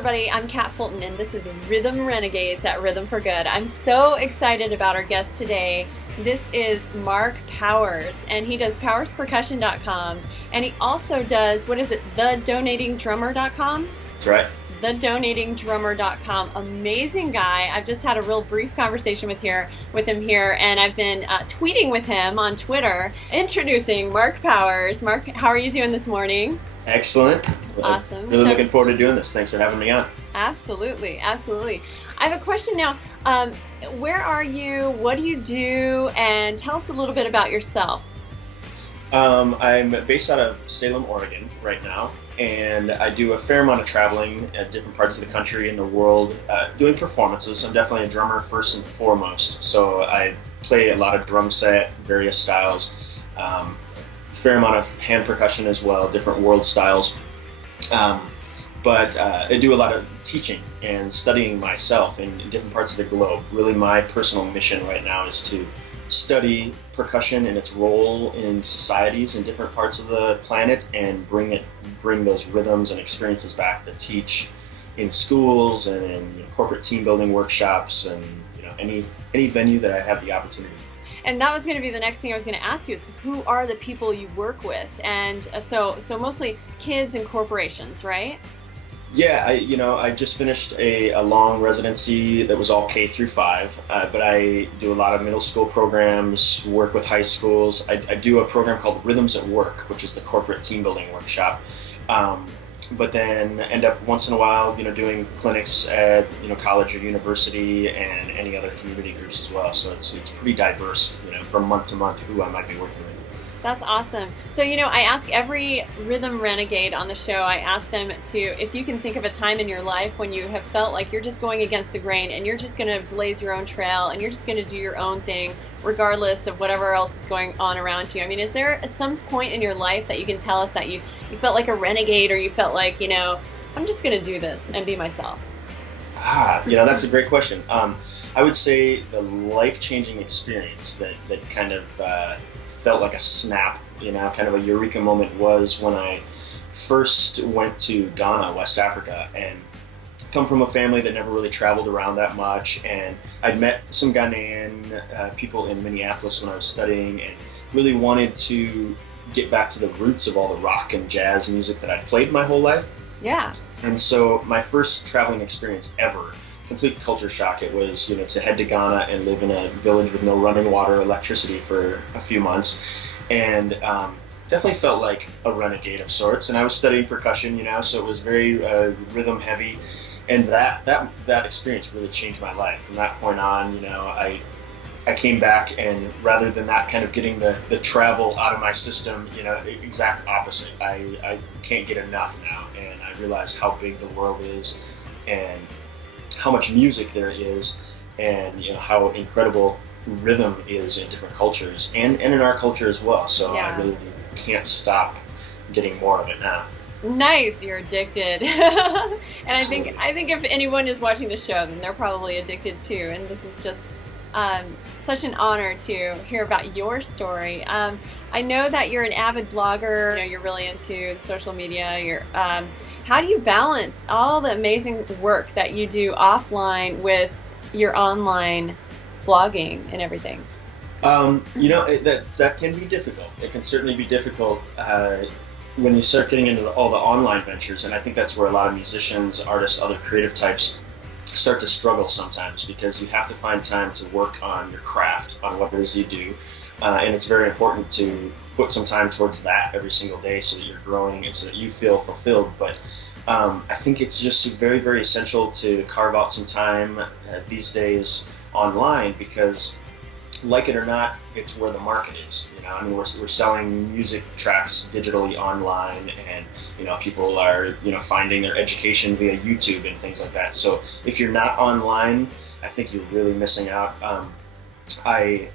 everybody, I'm Kat Fulton, and this is Rhythm Renegades at Rhythm for Good. I'm so excited about our guest today. This is Mark Powers, and he does powerspercussion.com, and he also does, thedonatingdrummer.com? That's right. Thedonatingdrummer.com. Amazing guy. I've just had a real brief conversation with him here, and I've been tweeting with him on Twitter, introducing Mark Powers. Mark, how are you doing this morning? Excellent. Awesome. Really looking forward to doing this. Thanks for having me on. Absolutely, absolutely. I have a question now. Where are you? What do you do? And tell us a little bit about yourself. I'm based out of Salem, Oregon right now, and I do a fair amount of traveling at different parts of the country and the world, doing performances. I'm definitely a drummer first and foremost, so I play a lot of drum set, various styles, fair amount of hand percussion as well, different world styles. But I do a lot of teaching and studying myself in different parts of the globe. Really, my personal mission right now is to study percussion and its role in societies in different parts of the planet and bring those rhythms and experiences back to teach in schools and in corporate team building workshops and any venue that I have the opportunity. And that was going to be the next thing I was going to ask you is who are the people you work with? And so mostly kids and corporations, right? Yeah, I just finished a long residency that was all K through 5, but I do a lot of middle school programs, work with high schools. I do a program called Rhythms at Work, which is the corporate team building workshop. But then end up once in a while, doing clinics at, college or university and any other community groups as well. So it's pretty diverse, from month to month who I might be working with. That's awesome. So, I ask every Rhythm Renegade on the show, I ask them to, if you can think of a time in your life when you have felt like you're just going against the grain and you're just going to blaze your own trail and you're just going to do your own thing regardless of whatever else is going on around you. I mean, is there some point in your life that you can tell us that you felt like a renegade or you felt like, I'm just going to do this and be myself? That's a great question. I would say the life-changing experience that kind of felt like a snap, kind of a eureka moment was when I first went to Ghana, West Africa, and come from a family that never really traveled around that much. And I'd met some Ghanaian people in Minneapolis when I was studying and really wanted to get back to the roots of all the rock and jazz music that I'd played my whole life. Yeah. And so my first traveling experience ever, complete culture shock. It was, to head to Ghana and live in a village with no running water or electricity for a few months. And definitely felt like a renegade of sorts. And I was studying percussion, so it was very rhythm heavy. And that experience really changed my life. From that point on, I came back, and rather than that kind of getting the travel out of my system, exact opposite. I can't get enough now. And I realized how big the world is and how much music there is, and how incredible rhythm is in different cultures and in our culture as well. So yeah. I really can't stop getting more of it now. Nice, you're addicted. And I think if anyone is watching the show, then they're probably addicted too. And this is just such an honor to hear about your story. I know that you're an avid blogger. You're really into social media. How do you balance all the amazing work that you do offline with your online blogging and everything? That can be difficult. It can certainly be difficult when you start getting into all the online ventures, and I think that's where a lot of musicians, artists, other creative types start to struggle sometimes, because you have to find time to work on your craft, on what it is you do, and it's very important to put some time towards that every single day so that you're growing and so that you feel fulfilled. But I think it's just very, very essential to carve out some time these days online, because like it or not, it's where the market is. We're selling music tracks digitally online, and people are finding their education via YouTube and things like that. So if you're not online, I think you're really missing out. I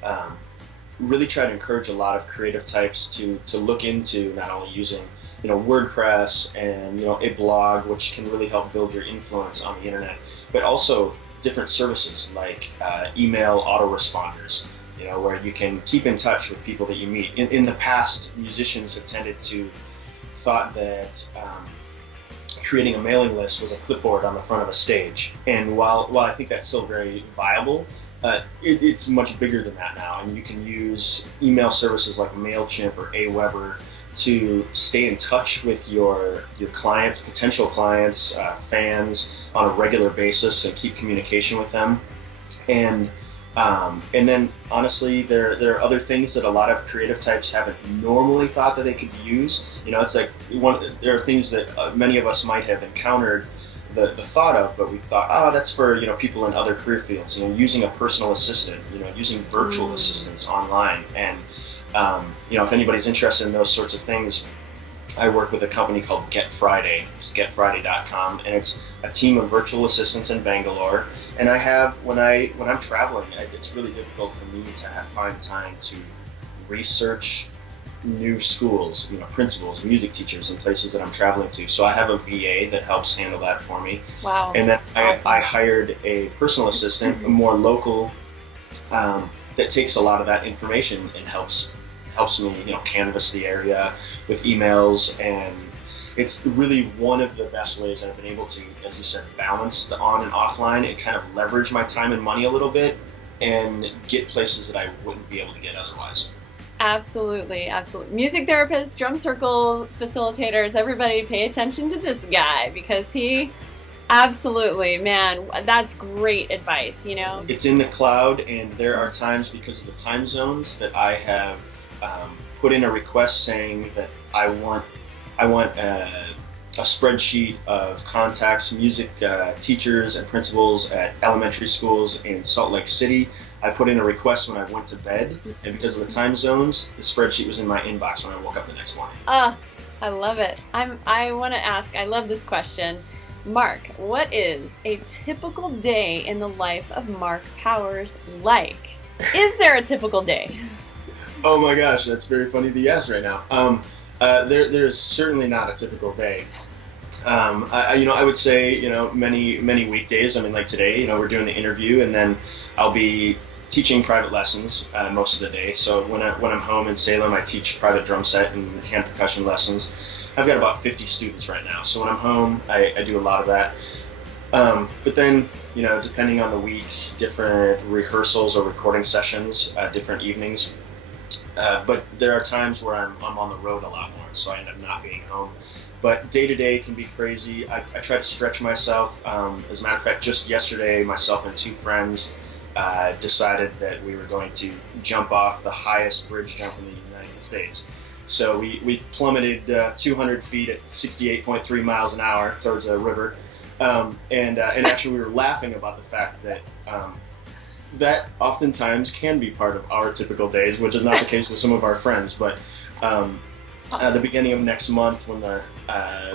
really try to encourage a lot of creative types to look into not only using WordPress and a blog, which can really help build your influence on the internet, but also different services like email autoresponders, where you can keep in touch with people that you meet. In the past, musicians have tended to thought that creating a mailing list was a clipboard on the front of a stage. And while I think that's still very viable, it's much bigger than that now. And you can use email services like MailChimp or Aweber to stay in touch with your clients, potential clients, fans on a regular basis and keep communication with them. And then honestly, there are other things that a lot of creative types haven't normally thought that they could use. It's like there are things that many of us might have encountered the thought of, but we've thought, that's for people in other career fields. Using a personal assistant, using virtual assistants online, and if anybody's interested in those sorts of things, I work with a company called Get Friday. It's getfriday.com, and it's a team of virtual assistants in Bangalore. And I have, when I'm traveling, it's really difficult for me to find time to research new schools, principals, music teachers in places that I'm traveling to. So I have a VA that helps handle that for me. Wow. And then Awesome. I hired a personal assistant, a more local, that takes a lot of that information and helps me, canvass the area with emails. And it's really one of the best ways I've been able to, as you said, balance the on and offline and kind of leverage my time and money a little bit and get places that I wouldn't be able to get otherwise. Absolutely. Music therapists, drum circle facilitators, everybody pay attention to this guy because he absolutely, man, that's great advice, It's in the cloud, and there are times because of the time zones that I have put in a request saying that I want a spreadsheet of contacts, music teachers and principals at elementary schools in Salt Lake City. I put in a request when I went to bed, and because of the time zones, the spreadsheet was in my inbox when I woke up the next morning. I love it. I want to ask, I love this question. Mark, what is a typical day in the life of Mark Powers like? Is there a typical day? Oh my gosh, that's very funny to ask right now. There's certainly not a typical day. I would say, many weekdays. I mean, like today, we're doing the interview, and then I'll be teaching private lessons most of the day. So when I'm home in Salem, I teach private drum set and hand percussion lessons. I've got about 50 students right now. So when I'm home, I do a lot of that. But then, depending on the week, different rehearsals or recording sessions, different evenings. But there are times where I'm on the road a lot more, so I end up not being home. But day to day can be crazy. I try to stretch myself. As a matter of fact, just yesterday, myself and two friends decided that we were going to jump off the highest bridge jump in the United States. So we plummeted 200 feet at 68.3 miles an hour towards a river. And actually we were laughing about the fact that that oftentimes can be part of our typical days, which is not the case with some of our friends. But the beginning of next month, when the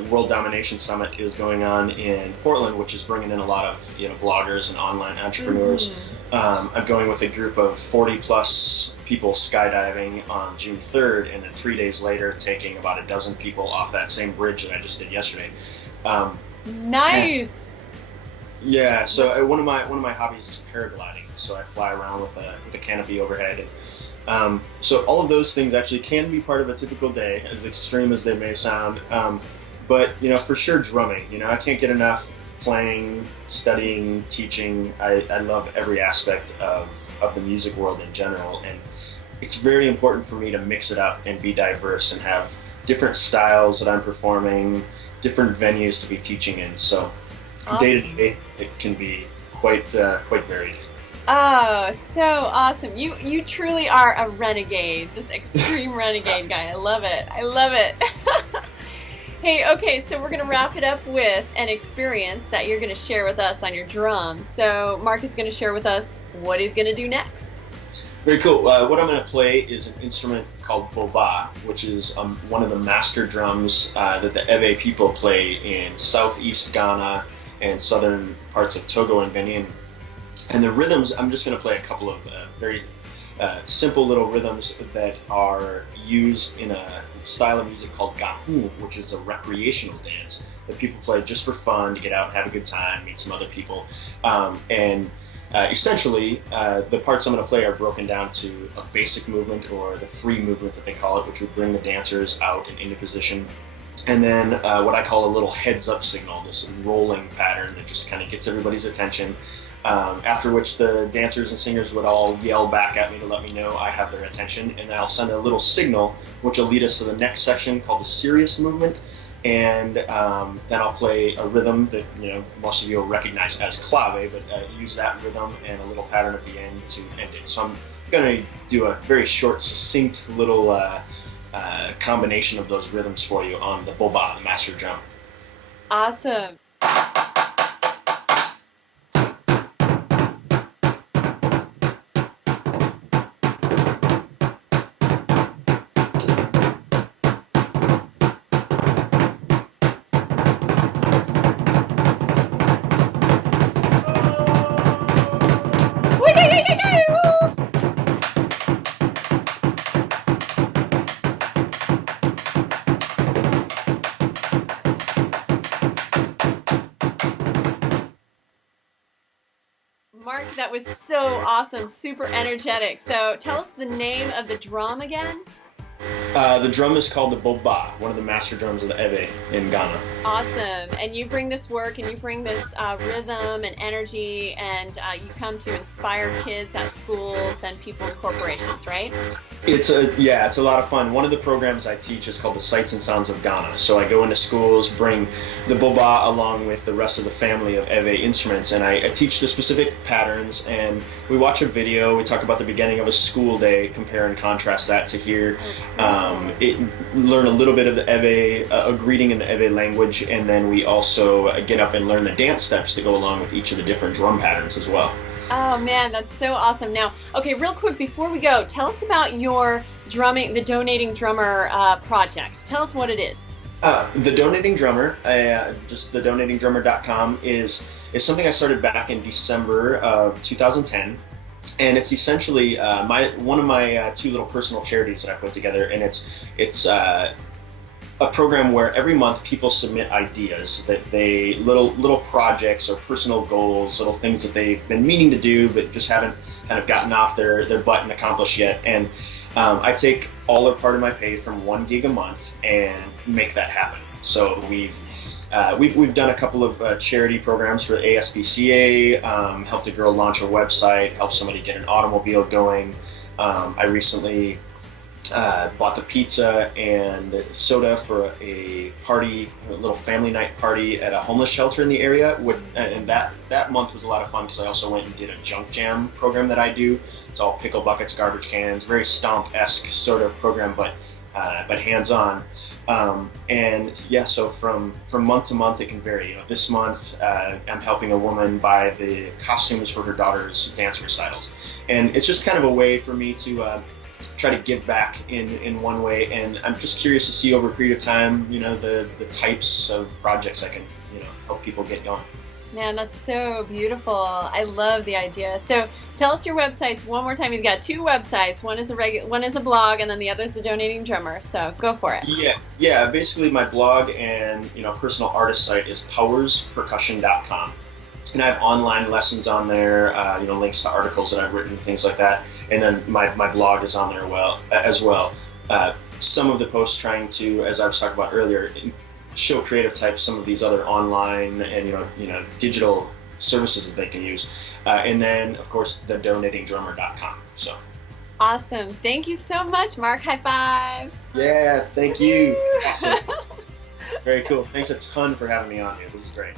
World Domination Summit is going on in Portland, which is bringing in a lot of bloggers and online entrepreneurs, I'm going with a group of 40 plus people skydiving on June 3rd, and then 3 days later taking about a dozen people off that same bridge that I just did yesterday. Nice. Yeah, so one of my hobbies is paragliding. So I fly around with a canopy overhead. And, so all of those things actually can be part of a typical day, as extreme as they may sound. But for sure, drumming. I can't get enough playing, studying, teaching. I love every aspect of the music world in general, and it's very important for me to mix it up and be diverse and have different styles that I'm performing, different venues to be teaching in. So day to day, it can be quite varied. Oh, so awesome. You truly are a renegade, this extreme renegade guy. I love it. Hey, okay, so we're going to wrap it up with an experience that you're going to share with us on your drum. So Mark is going to share with us what he's going to do next. Very cool. What I'm going to play is an instrument called boba, which is one of the master drums that the Ewe people play in southeast Ghana and southern parts of Togo and Benin. And the rhythms, I'm just going to play a couple of very simple little rhythms that are used in a style of music called gahu, which is a recreational dance that people play just for fun, to get out and have a good time, meet some other people. Essentially, the parts I'm going to play are broken down to a basic movement, or the free movement that they call it, which would bring the dancers out and into position. and then what I call a little heads-up signal, this rolling pattern that just kind of gets everybody's attention. After which the dancers and singers would all yell back at me to let me know I have their attention, and I'll send a little signal which will lead us to the next section called the serious movement, and then I'll play a rhythm that most of you will recognize as clave, but use that rhythm and a little pattern at the end to end it. So I'm going to do a very short, succinct little combination of those rhythms for you on the boba, the master drum. Awesome. Mark, that was so awesome, super energetic. So tell us the name of the drum again. The drum is called the boba, one of the master drums of the Ebe in Ghana. Awesome. And you bring this work and you bring this rhythm and energy, and you come to inspire kids at schools and people in corporations, right? It's a lot of fun. One of the programs I teach is called the Sights and Sounds of Ghana. So I go into schools, bring the boba along with the rest of the family of Ebe instruments, and I teach the specific patterns, and we watch a video, we talk about the beginning of a school day, compare and contrast that to here. Learn a little bit of the Ebe, a greeting in the Ebe language, and then we also get up and learn the dance steps that go along with each of the different drum patterns as well. Oh man, that's so awesome. Now, okay, real quick before we go, tell us about your drumming, the Donating Drummer project. Tell us what it is. The Donating Drummer, just the donatingdrummer.com is something I started back in December of 2010. And it's essentially one of my two little personal charities that I put together, and it's a program where every month people submit ideas that they little projects or personal goals, little things that they've been meaning to do but just haven't kind of gotten off their butt and accomplished yet. And I take all or part of my pay from $1 a month and make that happen. So we've done a couple of charity programs for ASPCA, helped a girl launch a website, helped somebody get an automobile going. I recently bought the pizza and soda for a little family night party at a homeless shelter in the area. And that month was a lot of fun because I also went and did a junk jam program that I do. It's all pickle buckets, garbage cans, very Stomp-esque sort of program, but hands-on. And yeah, so from month to month it can vary. This month I'm helping a woman buy the costumes for her daughter's dance recitals, and it's just kind of a way for me to try to give back in one way. And I'm just curious to see over a period of time, the types of projects I can help people get going. Man, that's so beautiful. I love the idea. So tell us your websites one more time. You've got two websites. One is a blog, and then the other is the Donating Drummer. So go for it. Yeah. Basically, my blog and personal artist site is powerspercussion.com, and I have online lessons on there. Links to articles that I've written, things like that. And then my blog is on there as well. Some of the posts trying to, as I was talking about earlier, show creative types some of these other online and digital services that they can use, and then of course the donatingdrummer.com. So awesome. Thank you so much, Mark. High five. Yeah, thank you. Awesome. Very cool. Thanks a ton for having me on here. This is great.